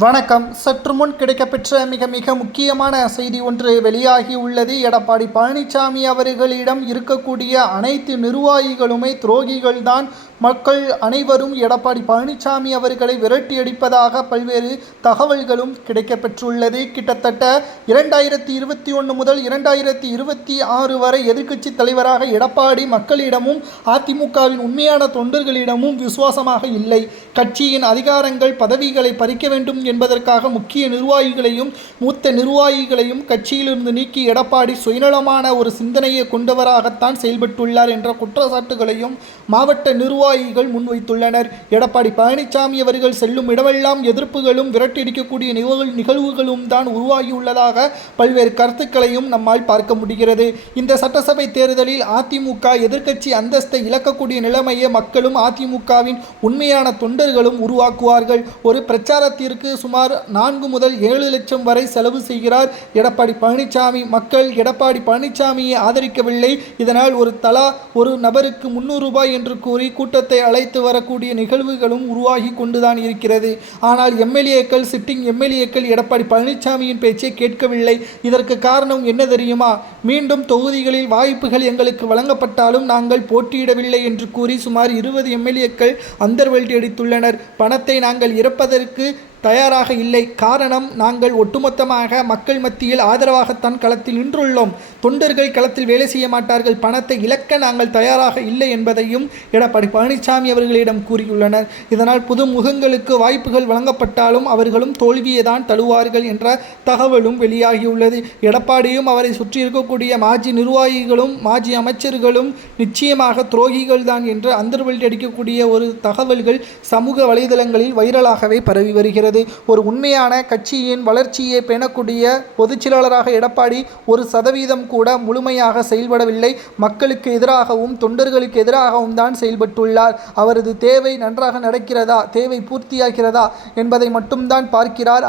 வணக்கம். சற்று முன் கிடைக்கப்பெற்ற மிக மிக முக்கியமான செய்தி ஒன்று வெளியாகி உள்ளது. எடப்பாடி பழனிசாமி அவர்களிடம் இருக்கக்கூடிய அனைத்து நிர்வாகிகளுமே துரோகிகள்தான். மக்கள் அனைவரும் எடப்பாடி பழனிசாமி அவர்களை விரட்டியடிப்பதாக பல்வேறு தகவல்களும் கிடைக்கப்பெற்றுள்ளது. கிட்டத்தட்ட 2021 முதல் 2026 வரை எதிர்க்கட்சி தலைவராக எடப்பாடி மக்களிடமும் அதிமுகவின் உண்மையான தொண்டர்களிடமும் விசுவாசமாக இல்லை. கட்சியின் அதிகாரங்கள் பதவிகளை பறிக்க வேண்டும் என்பதற்காக முக்கிய நிர்வாகிகளையும் மூத்த நிர்வாகிகளையும் கட்சியிலிருந்து நீக்கி எடப்பாடி சுயநலமான ஒரு சிந்தனையை கொண்டவராகத்தான் செயல்பட்டுள்ளார் என்ற குற்றச்சாட்டுகளையும் மாவட்ட நிர்வாகிகள் முன்வைத்துள்ளனர். எடப்பாடி பழனிசாமி அவர்கள் செல்லும் இடமெல்லாம் எதிர்ப்புகளும் விரட்டியடிக்கக்கூடிய நிகழ்வுகளும் தான் உருவாகியுள்ளதாக பல்வேறு கருத்துக்களையும் நம்மால் பார்க்க முடிகிறது. இந்த சட்டசபை தேர்தலில் அதிமுக எதிர்க்கட்சி அந்தஸ்தை இழக்கக்கூடிய நிலைமையை மக்களும் அதிமுகவின் உண்மையான தொண்டர்களும் உருவாக்குவார்கள். ஒரு பிரச்சாரத்திற்கு சுமார் 4 முதல் 7 லட்சம் வரை செலவு செய்கிறார் எடப்பாடி பழனிசாமி. மக்கள் எடப்பாடி பழனிசாமியை ஆதரிக்கவில்லை. இதனால் தலா ஒரு நபருக்கு 300 ரூபாய் என்று கூறி கூட்டத்தை அழைத்து வரக்கூடிய நிகழ்வுகளும் உருவாகி கொண்டுதான் இருக்கிறது. ஆனால் எம்எல்ஏக்கள், சிட்டிங் எம்எல்ஏக்கள் எடப்பாடி பழனிசாமியின் பேச்சை கேட்கவில்லை. இதற்கு காரணம் என்ன தெரியுமா? மீண்டும் தொகுதிகளில் வாய்ப்புகள் எங்களுக்கு வழங்கப்பட்டாலும் நாங்கள் போட்டியிடவில்லை என்று கூறி சுமார் 20 எம்எல்ஏக்கள் அந்தர்வெல்டி அடித்துள்ளனர். பணத்தை நாங்கள் இறப்பதற்கு தயாராக இல்லை. காரணம், நாங்கள் ஒட்டுமொத்தமாக மக்கள் மத்தியில் ஆதரவாகத்தான் களத்தில் நின்றுள்ளோம். தொண்டர்கள் களத்தில் வேலை செய்ய மாட்டார்கள். பணத்தை இழக்க நாங்கள் தயாராக இல்லை என்பதையும் எடப்பாடி பழனிசாமி அவர்களிடம் கூறியுள்ளனர். இதனால் புது முகங்களுக்கு வாய்ப்புகள் வழங்கப்பட்டாலும் அவர்களும் தோல்வியை தான் தழுவார்கள் என்ற தகவலும் வெளியாகியுள்ளது. எடப்பாடியும் அவரை சுற்றி இருக்கக்கூடிய மாஜி நிர்வாகிகளும் மாஜி அமைச்சர்களும் நிச்சயமாக துரோகிகள் தான் என்று அந்தர்வெல்டி அடிக்கக்கூடிய ஒரு தகவல்கள் சமூக வலைதளங்களில் வைரலாகவே பரவி வருகிறது. ஒரு உண்மையான கட்சியின் வளர்ச்சியை பேணக்கூடிய பொதுச்செயலாளராக எடப்பாடி 1% கூட முழுமையாக செயல்படவில்லை. மக்களுக்கு எதிராகவும் தொண்டர்களுக்கு எதிராகவும் தான் செயல்பட்டுள்ளார். அவரது தேவை நன்றாக நடக்கிறதா, தேவை பூர்த்தியாகிறதா என்பதை மட்டும்தான் பார்க்கிறார்.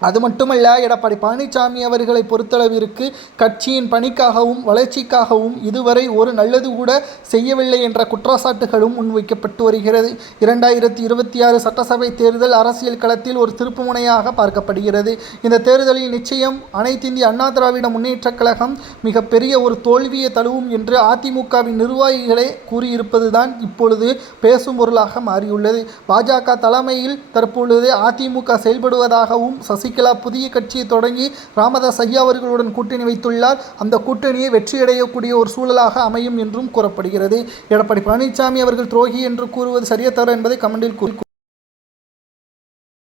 அது மட்டுமல்ல, எடப்பாடி பழனிசாமி அவர்களை பொறுத்தளவிற்கு கட்சியின் பணிக்காகவும் வளர்ச்சிக்காகவும் இதுவரை ஒரு நல்லது கூட செய்யவில்லை என்ற குற்றச்சாட்டுகளும் முன்வைக்கப்பட்டு வருகிறது. 2026 சட்டசபை தேர்தல் அரசியல் களத்தில் ஒரு திருப்புமுனையாக பார்க்கப்படுகிறது. இந்த தேர்தலில் நிச்சயம் அனைத்திந்திய அண்ணா திராவிட முன்னேற்றக் கழகம் மிகப்பெரிய ஒரு தோல்வியை தழுவும் என்று அதிமுகவின் நிர்வாகிகளே கூறியிருப்பதுதான் இப்பொழுது பேசும் பொருளாக மாறியுள்ளது. பாஜக தலைமையில் தற்பொழுது அதிமுக செயல்படுவதாகவும் சசிகலா புதிய கட்சியை தொடங்கி ராமதாஸ் ஐயா அவர்களுடன் கூட்டணி வைத்துள்ளார். அந்த கூட்டணியை வெற்றியடையக்கூடிய ஒரு சூழலாக அமையும் என்றும் கூறப்படுகிறது. எடப்பாடி பழனிசாமி அவர்கள் துரோகி என்று கூறுவது சரியா தவறா என்பதை கமெண்டில் கூறி